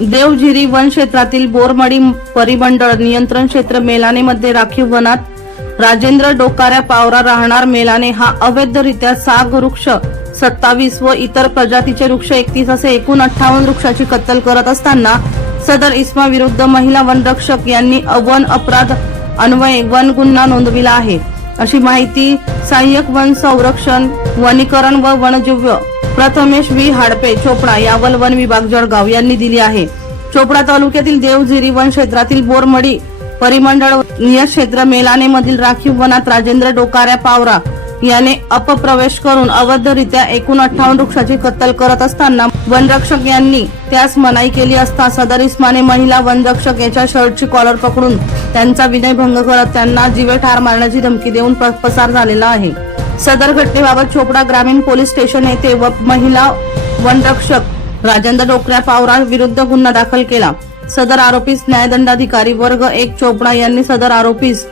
Devjhiri one क्षेत्रातील बोरमडी परिमंडळ नियंत्रण क्षेत्र मेलानेमध्ये राखीव वनात राजेंद्र डोकाऱ्या पावरा राहणार मेलाने हा अवैधरित्या साग वृक्ष सत्तावीस व इतर प्रजातीचे वृक्ष एकतीस असे एकूण अठ्ठावन्न वृक्षाची कत्तल करत असताना सदर इस्मा विरुद्ध महिला वनरक्षक यांनी वन अपराध अन्वये वन गुन्हा नोंदविला आहे. अशी माहिती सहाय्यक वन संरक्षण वनीकरण व वनजीव प्रथमेश व्ही. हाडपे चोपडा यावल वन विभाग जळगाव यांनी दिली आहे. चोपडा तालुक्यातील देवझिरी वन क्षेत्रातील बोरमडी परिमंडळ क्षेत्र मेलाने मधील राखीव वनात राजेंद्र डोकाऱ्या पावरा याने अपप्रवेश करून अवैधरित्या एकूण अठ्ठावन्न वृक्षाची कत्तल करत असताना वनरक्षक यांनी त्यास मनाई केली असता सदर इस्माने महिला वनरक्षक याच्या शर्टची कॉलर पकडून त्यांचा विनयभंग करत त्यांना जीवे ठार मारण्याची धमकी देऊन प- पसार झालेला आहे. सदर घटनेबाबत चोपडा ग्रामीण पोलीस स्टेशन येथे व महिला वनरक्षक राजेंद्र डोकऱ्या पावरा विरुद्ध गुन्हा दाखल केला. सदर आरोपीस न्यायदंडाधिकारी वर्ग एक चोपडा यांनी सदर आरोपीस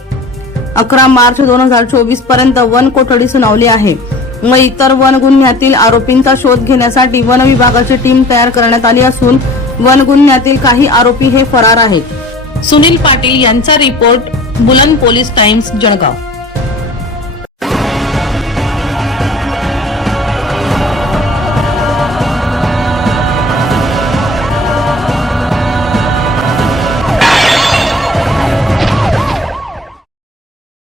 अकरा मार्च दोन हजार चोवीसपर्यंत वन कोठडी सुनावली आहे. व इतर वन गुन्ह्यातील आरोपींचा शोध घेण्यासाठी वन विभागाची टीम तयार करण्यात आली असून वन गुन्ह्यातील काही आरोपी हे फरार आहेत. सुनील पाटील यांचा रिपोर्ट बुलंद पोलीस टाइम्स जळगाव.